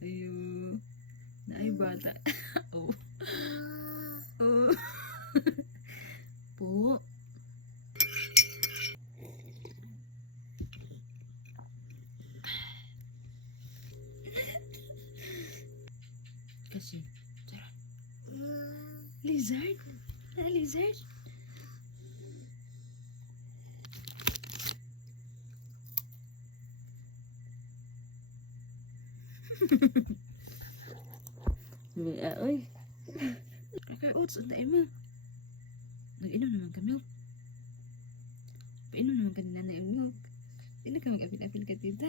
Ayo. Naay bata. Oh. Oh. Po. Kasi, sarap. Lizard? Lizard? Oy. Okay, oats, untay mo. Nag-inom naman ka milk. Painom naman ka nila na yung milk. Hindi ka mag-apil-apil ka, tita.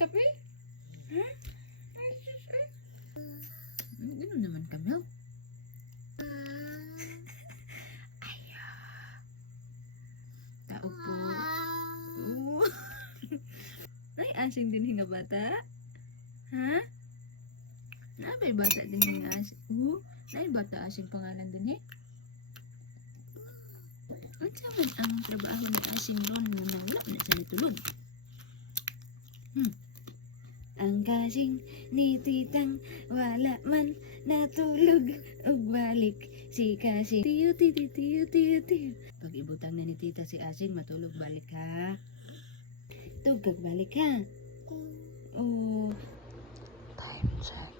Kape? Ha? Inom naman ka milk. Ayaw. Tao po. Ay, asing din hinga bata? Ha? Nabay bata din hinga asing? Nay bata asing pangalan din Ang saman ang trabaho ni asing ron na nawala na sa tulog. Ang kasing ni titang wala man natulog ug balik si kasing tiyo tiyo tiyo tiyo tiyo. Pag ibutang na ni tita si asing matulog balik ha. Tugag balik ha. Oh. Time check.